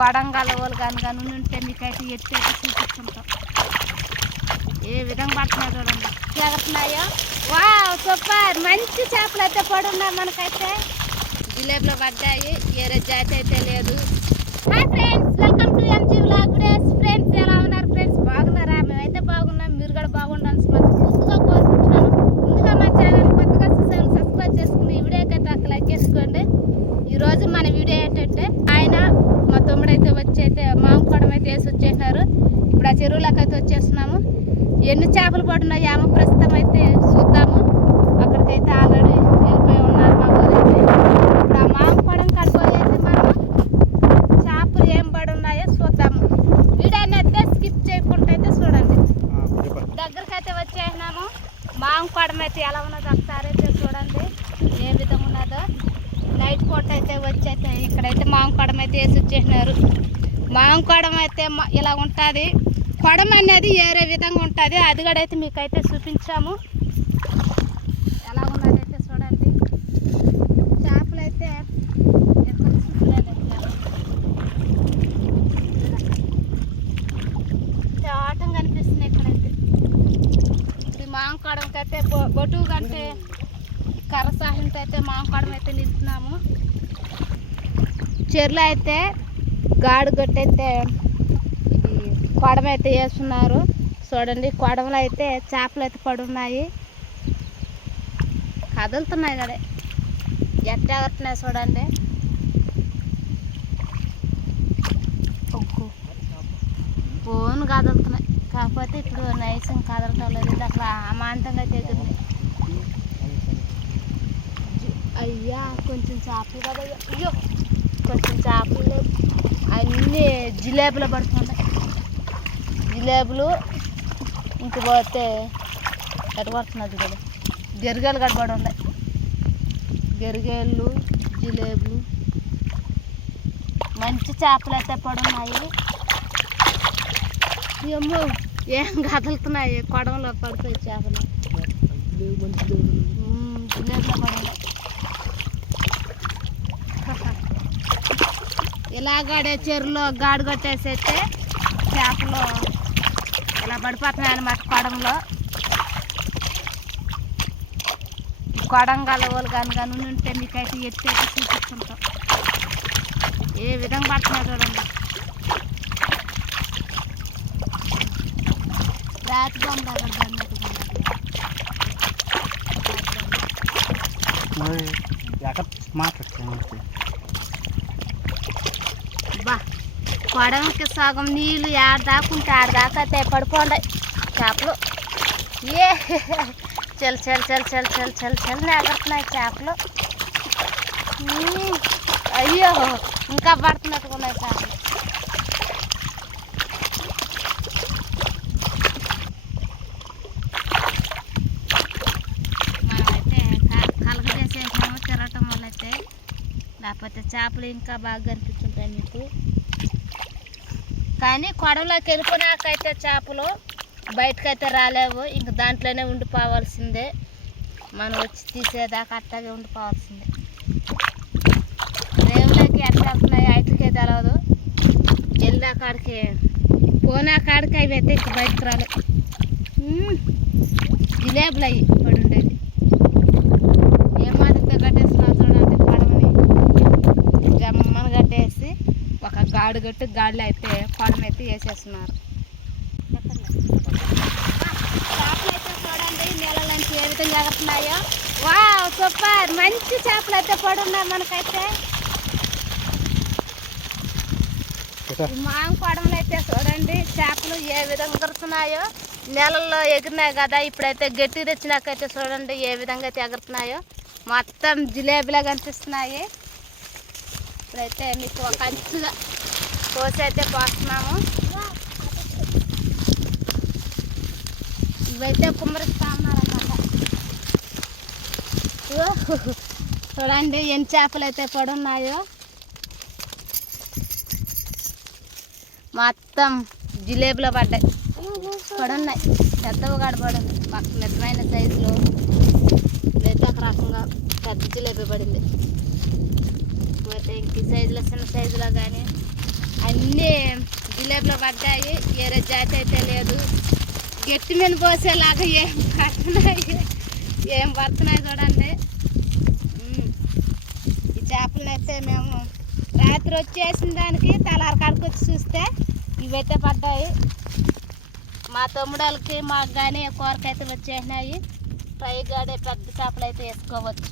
పడంగాల వాళ్ళు కానీ ఉంటే మీకైతే ఎత్తి చూపిస్తుంటాం ఏ విధంగా పడుతున్నాయి చూడండి జాగ్రత్తన్నాయో. వా సూపర్ మంచి చేపలు అయితే పడున్నాయి మనకైతే జిలేబీలో పడ్డాయి. వేరే జాతి అయితే లేదు. Hi friends, welcome to MG vlog days. Friends ఎలా ఉన్నారు ఫ్రెండ్స్? బాగున్నారా? మేమైతే బాగున్నాం, మీరు కూడా బాగుండాలని మనస్ఫూర్తిగా కోరుకుంటున్నాను. ముందుగా మా ఛానల్ కొత్తగా సబ్స్క్రైబ్ చేసుకుని ఈ వీడియోకి అయితే అక్కడ లైక్ చేసుకోండి. ఈరోజు మన వీడియో ఏంటంటే ఆయన మా తమ్ముడైతే వచ్చి అయితే మాంకొడం అయితే వేసి వచ్చేసినారు. ఇప్పుడు ఆ చెరువులోకి అయితే వచ్చేస్తున్నాము. ఎన్ని చేపలు పడున్నాయి ఆమె ప్రస్తుతం అయితే చూద్దాము. అక్కడికైతే ఆల్రెడీ వెళ్ళిపోయి ఉన్నారు మా ఊరైతే. ఇప్పుడు ఆ మాంకొడం కడిపోయేసి మనం చేపలు ఏం పడి ఉన్నాయో చూద్దాము. వీడియోని అయితే స్కిప్ చేయకుండా అయితే చూడండి. దగ్గరికి అయితే వచ్చేసినాము. మాంకొడం అయితే ఎలా ఉన్నదో ఒకసారి అయితే చూడండి ఏ విధంగా ఉన్నదో. నైట్ పూట అయితే వచ్చి అయితే ఇక్కడైతే మాంకొడం అయితే వేసి వచ్చేసినారు. మాంకొడం అయితే ఇలా ఉంటుంది. కొడం అనేది వేరే విధంగా ఉంటుంది. అది కూడా అయితే మీకైతే చూపించాము. ఎలా ఉన్నదైతే చూడండి. చేపలు అయితే ఎక్కడ చూడలేదు. ఆటం కనిపిస్తుంది ఇక్కడైతే. ఈ మాంకొడంకి అయితే బొటు కంటే కర్ర సాయంతో అయితే మాంకొడం అయితే నిలుపుతున్నాము. చెరువులో అయితే గాడు గట్టయితే ఇది కొడం అయితే వేస్తున్నారు. చూడండి కొడంలో అయితే చేపలు అయితే పడున్నాయి, కదులుతున్నాయి కదా ఎట్టేస్తున్నాయి చూడండి. ఫోన్ కదులుతున్నాయి, కాకపోతే ఇప్పుడు నైసం కదలటం లేదు. ఇది అక్కడ అమాంతంగా దగ్గర. అయ్యా కొంచెం చేపలు కదా, అయ్యో కొంచెం చేపలు లేవు. అన్నీ జిలేబీలు పడుతున్నాయి. జిలేబీలు ఇంక పోతే ఎటు పడుతున్నది కదా. గెరిగేలు కూడా పడి ఉన్నాయి. గెరిగేళ్ళు జిలేబీలు మంచి చేపలు అయితే పడున్నాయి. ఏమో ఏం కదులుతున్నాయి కొడంలో పడుతాయి చేపలు. జిలేబీలో పడి ఉన్నాయి. ఇలాగడే చెరువులో గాడు కొట్టేసి అయితే చేపలు ఇలా పడిపోతున్నాయి అన్నమాట కొడంలో. కొడంగాల వాళ్ళు కానీ ఉంటే మీకైతే ఎత్తి అయితే చూపిస్తుంటాం ఏ విధంగా పడుతున్నాయి చూడండి. రాతి బొమ్మ బా కొడంకి సగం నీళ్ళు ఆడ దాకుంటే ఆడ దాకా అయితే పడిపోండి చేపలు. ఏ చల్ చల్ చల్ చల్ చల్ చల్ చల్ ఎగరుతున్నాయి చేపలు. అయ్యో ఇంకా పడుతున్నట్టుగా ఉన్నాయి చేపలు. మనమైతే కలగజేసేసాము తిరగటం వల్ల అయితే, లేకపోతే చేపలు ఇంకా బాగా కనిపిస్తుంటాయి మీకు. కానీ కొడంలోకి వెళ్ళిపోయినాకైతే చేపలు బయటకైతే రాలేవు. ఇంక దాంట్లోనే ఉండిపోవాల్సిందే. మనం వచ్చి తీసేదాకా అట్టాగే ఉండిపోవాల్సిందే. రేవులోకి ఎట్లా వెళ్తున్నాయి వాటికే తెలవదు. వెళ్ళా కాడికి పోనా కాడికి అవి అయితే ఇంక బయటకు రాలేవు. జిలేబులు అవి పడి ఉండేది. ఏ మాదిరితో కట్టేస్తున్నా చూడండి. పడవని జమ్మను కట్టేసి ఒక గాడు కట్టి గాడిలో అయితే కొడం అయితే వేసేస్తున్నారు. చేపలు అయితే చూడండి నీళ్ళలోంచి ఏ విధంగా ఎగురుతున్నాయో. వా సూపర్ మంచి చేపలు అయితే పడున్నాయి మనకైతే. మాంకొడంలో అయితే చూడండి చేపలు ఏ విధంగా ఎగురుతున్నాయో. నీళ్ళల్లో ఎగిరినాయి కదా, ఇప్పుడైతే గట్టి తెచ్చినాకైతే చూడండి ఏ విధంగా అయితే ఎగురుతున్నాయో. మొత్తం జిలేబీలా కనిపిస్తున్నాయి. ఇప్పుడైతే మీకు ఒక అంచుగా కోసి అయితే పోస్తున్నాము. ఇవైతే కుమ్మరిస్తా ఉన్నారన్నమాట. చూడండి ఎన్ని చేపలు అయితే పడున్నాయో. మొత్తం జిలేబీలో పడ్డాయి, పడున్నాయి. పెద్దవి కూడా పడుంది మాకు నిజమైన సైజులో. ఇదైతే ఒక రకంగా పెద్ద జిలేబీ పడింది. అయితే ఇంక సైజులో చిన్న సైజులో కానీ అన్నీ జిలేబులు పడ్డాయి. వేరే జాతి అయితే లేదు. గట్టి మీద పోసేలాగా ఏం పడుతున్నాయి చూడండి. ఈ చేపలను అయితే మేము రాత్రి వచ్చేసిన దానికి తెల్లారి కాడికి వచ్చి చూస్తే ఇవైతే పడ్డాయి. మా తమ్ముడలకి మాకు కానీ కూరకైతే వచ్చేసినాయి. ఫ్రై గాడే పెద్ద చేపలు అయితే వేసుకోవచ్చు.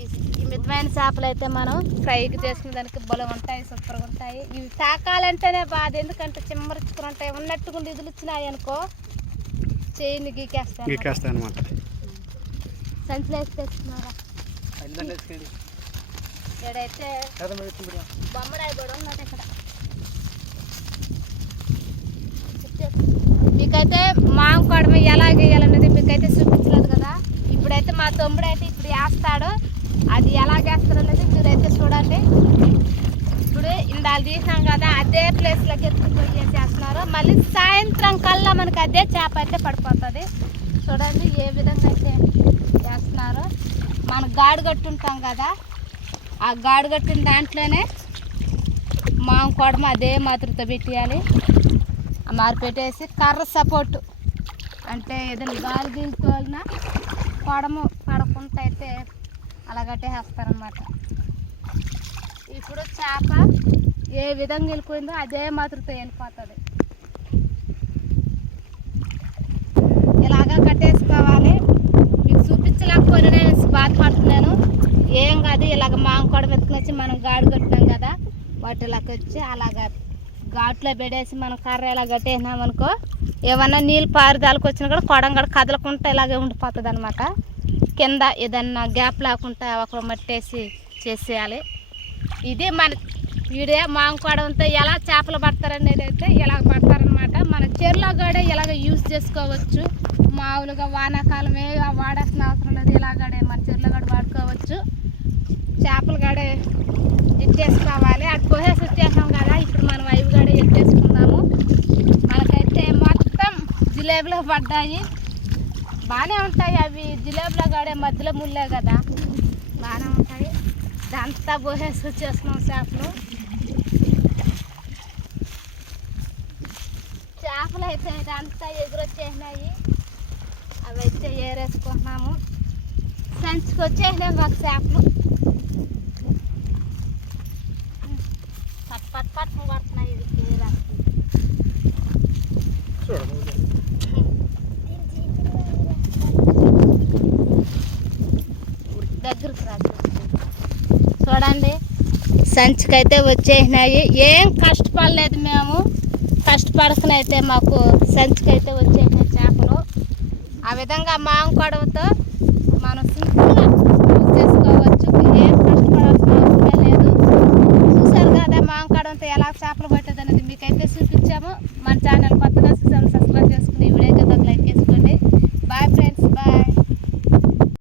ఈ మితమైన చేపలు అయితే మనం ఫ్రైకి చేసుకునే దానికి బలం ఉంటాయి, సూపర్గా ఉంటాయి. ఇవి తాకాలంటేనే బాధ, ఎందుకంటే చిమ్మరుచుకుని ఉంటాయి. ఉన్నట్టుగా ఇదులు వచ్చినాయి అనుకో చేయిని గీకేస్తాయి అనమాట. సంచులు వేసి తెచ్చుకున్నారా? ఇక్కడైతే బొమ్మడాయి కూడా ఉన్నది. ఇక్కడ మీకైతే మాంకొడమ ఎలా వేయాలన్నది మీకైతే చూపించలేదు కదా. ఇప్పుడైతే మా తమ్ముడైతే ఇప్పుడు వేస్తాడు. అది ఎలా వేస్తారు అనేది మీరైతే చూడండి. ఇప్పుడు ఇందాలు తీసినాం కదా, అదే ప్లేస్లోకి ఎత్తుకుపోయి వేసేస్తున్నారు. మళ్ళీ సాయంత్రం కల్లా మనకి అదే చేప అయితే పడిపోతుంది. చూడండి ఏ విధంగా అయితే వేస్తున్నారు. మనం గాడు కట్టుంటాం కదా, ఆ గాడు కట్టిన దాంట్లోనే మాంకొడమ అదే మాత్రతో పెట్టేయాలి. మారు పెట్టేసి కర్ర సపోర్ట్ అంటే ఏదైనా గాలి గీలుతోలినా కొడము పడకుండా అయితే అలా కట్టేస్తారనమాట. ఇప్పుడు చేప ఏ విధంగా వెళ్ళిపోయిందో అదే మాత్రతో వెళ్ళిపోతుంది. ఇలాగా కట్టేసుకోవాలి. మీకు చూపించలేకపోయినా నేను బాధపడుతున్నాను. ఏం కాదు, ఇలాగ మాంకొడమ ఎత్తుకొచ్చి మనం గాడి కట్టినాం కదా, వాటిలోకి వచ్చి అలాగా ఘాట్లో పెడేసి మనం కర్ర ఇలా కట్టేసినాం అనుకో, ఏమన్నా నీళ్ళు పారుదాలకు వచ్చినా కూడా కొడం కూడా కదలకుండా ఇలాగే ఉండిపోతుంది అనమాట. కింద ఏదన్నా గ్యాప్ లేకుండా ఒక మట్టేసి చేసేయాలి. ఇది మన వీడియో. మాంకొడమతో ఎలా చేపలు పడతారనేది అయితే ఇలాగ పడతారనమాట. మన చెరులో కూడా ఇలాగ యూజ్ చేసుకోవచ్చు. మామూలుగా వానాకాలమే వాడాల్సిన అవసరం లేదు. ఇలాగడే మన చెరులో కూడా వాడుకోవచ్చు. చేపలు కూడా ఎత్తేసుకోవాలి. అటు పోసేసి వచ్చేసాం కదా, ఇప్పుడు మనం అవి కూడా ఎత్తేసుకుందాము. మనకైతే మొత్తం జిలేబులో పడ్డాయి. బాగానే ఉంటాయి అవి. జిలేబులో కూడా మధ్యలో ముల్లే కదా, బాగానే ఉంటాయి. దాంతా పోసేసి వచ్చేస్తున్నాం చేపలు. చేపలు అయితే ఇదంతా ఎగురొచ్చేసినాయి. అవి అయితే ఏరేసుకుంటున్నాము. సంచికి వచ్చేసినాయి మాకు చేపలు. పట్ పట్ పడుతున్నాయి. ఇది దగ్గరకు రాదు. చూడండి సంచికైతే వచ్చేసినాయి. ఏం కష్టపడలేదు మేము, కష్టపడుకుని అయితే మాకు సంచికైతే వచ్చేసినాయి చేపలు. ఆ విధంగా మాంకొడమతో మనం సింపుల్గా యూజ్ చేసుకోవచ్చు. ఏం కష్టపడాల్సిన అవసరం లేదు. చూసారు కదా మాంకొడమతో ఎలా చేపలు పట్టేది అనేది మీకైతే చూపించాము. మన ఛానల్ కొత్తగా